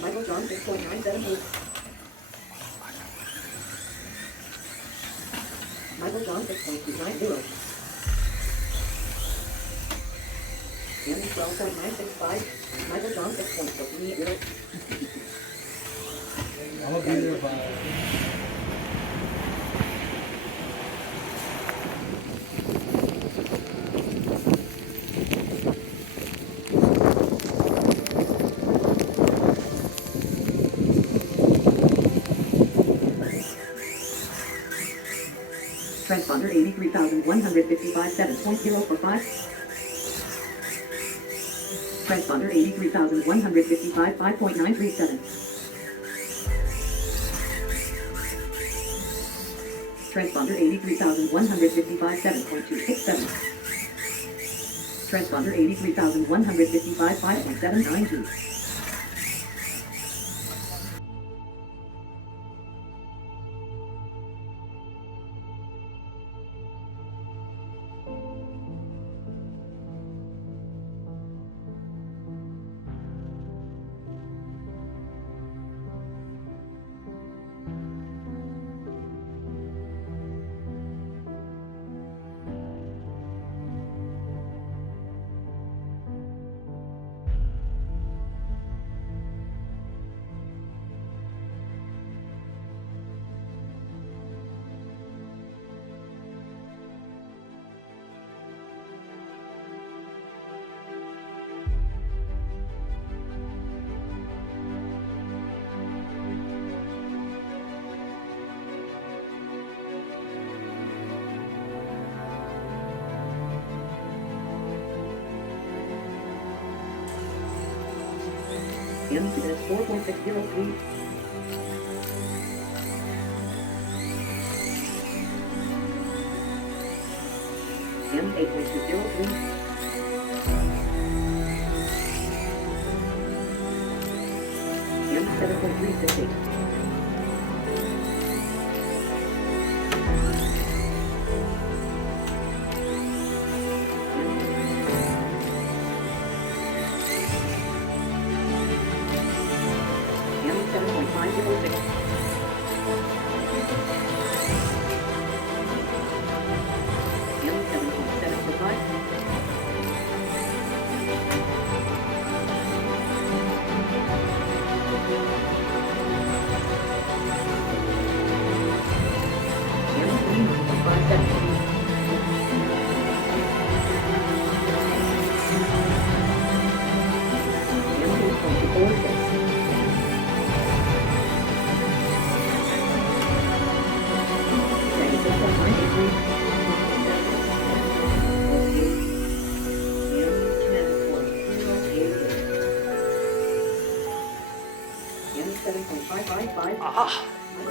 Michael John 6.978. Michael John 6.290. Andy 12.965. Michael John 6.430. I'm gonna be there by. Transponder 83,155 7.045. Transponder 83,155 5.937. Transponder 83,155 7.267. Transponder 83,155 5.792. M2 4.603. M 8.203. M 7.368. M 7.506. M 7.745. M 3.573. M 8.246. Aha! I'm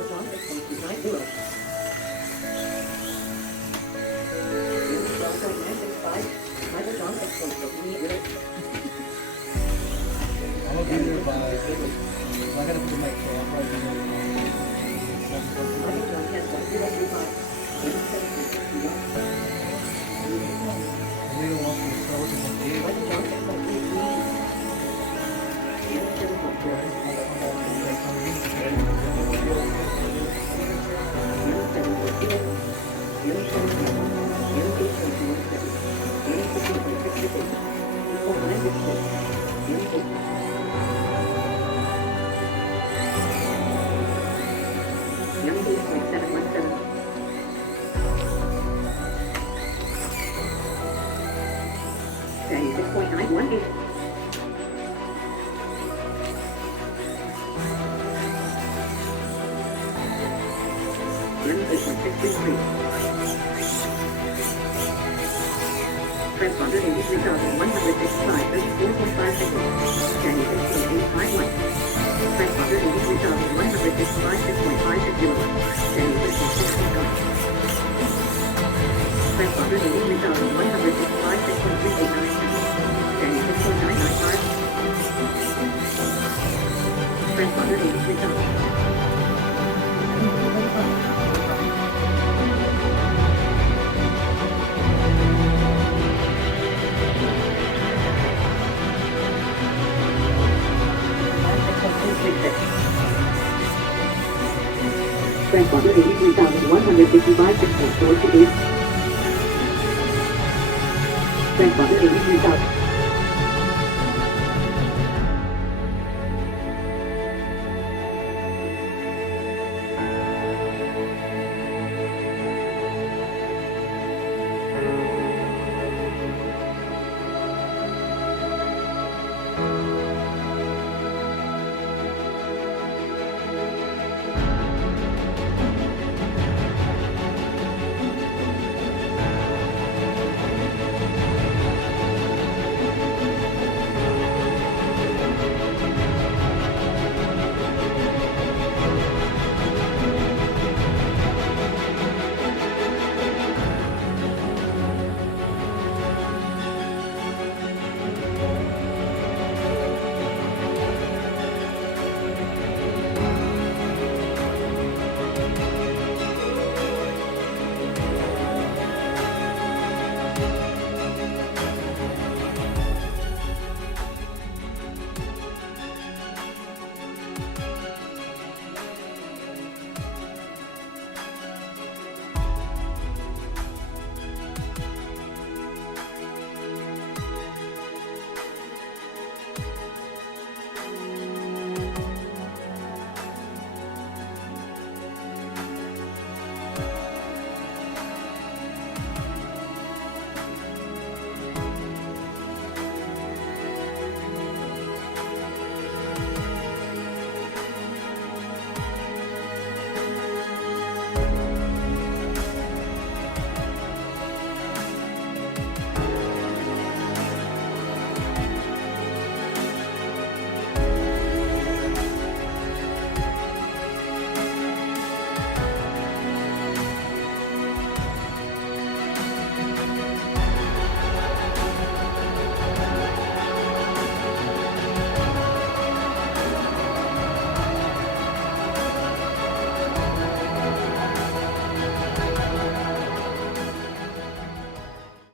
gonna be there by. I gotta put the mic so I'll probably be there by. We don't want to start with the gig. Say 6.918. Transponder 83,155, 34.5 seconds. Jenny 6.851. Transponder 83,155, 6.560. Jenny 6.661. Transponder 83,155, 6.389. Jenny 6.995. Transponder 83,000. Transponder 83,155, 6.4 to 8. Transponder 83,000.